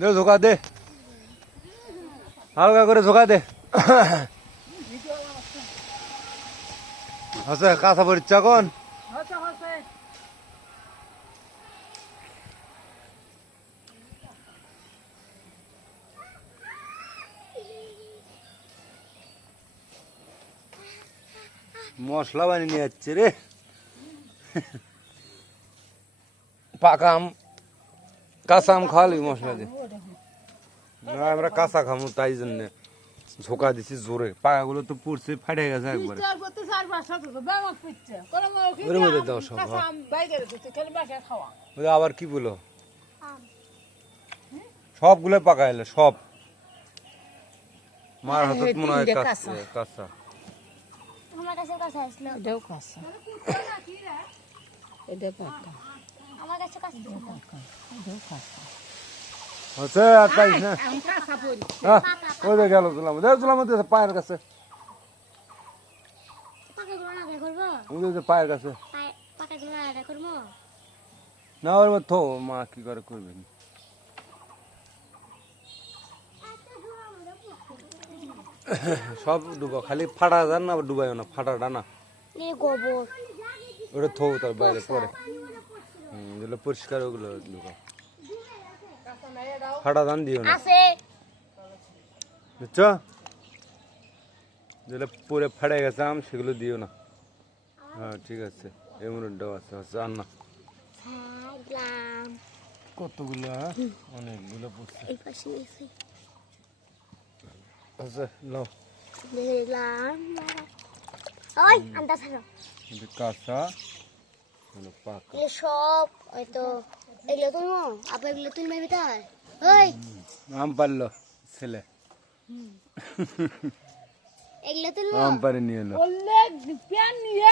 দে ঝোঁকা দে, হালকা করে ঝোঁকা দে। আচ্ছা কাঁচা পরিচ্ছা কোন মশলা বানিয়ে নিয়ে যাচ্ছে রে। পাকা আম কাঁচা আম খাওয়ালি মশলা দিয়ে, না আমরা কাঁচা খামু তাই জন্য ঝোঁকা দিছি জোরে। পাকাগুলো তো পড়ছে ফাটে গেছে একবারে। ওর মধ্যে দাও সব। আবার কি বলো, সবগুলো পাকা এলো সব। মার হাতে মনে হয় কাঁচা। আমার কাছে কাঁচা আসলো। এটাও কাঁচা, এটা পাকা, আমার কাছে কাঁচা ছিল। এটাও কাঁচা। হচ্ছে আর পাইস না। হ্যাঁ ওই যে গেল তুলাম, তুলাম পায়ের কাছে, পাকাগুলো আগে করবো, ওই যে পায়ের কাছে। পাকাগুলো আগে করবো। না ওর মধ্যে মা কি করে করবেন। সব ডুবো, খালি ফাটা যান না, ডুবাই না ফাটাটা না, এই গোবর ওটা থো তার বাইরে পরে। যেগুলো পরিষ্কার ওগুলো ডুবো, ফাটা ধান দিও না, আছে। বুঝছো? যেগুলো পরে ফাটে গেছে আম সেগুলো দিও না। হ্যাঁ ঠিক আছে, এমনটাও আছে, হচ্ছে আর না ছাগলাম কতগুলো, অনেকগুলো পড়ছে। এই পাশে এসে আচ্ছা নাও, দেখলাম ওই আন্দাজ ছাড়ো। এটা কাঁচা হলো পাকা। এগুলো সব হয়তো এগুলো তুলবো, আপনি এগুলো তুলবে ভিতর। ওই আম পারলো ছেলে, এগুলো তুলবো। আম পারে নিয়ে এলো।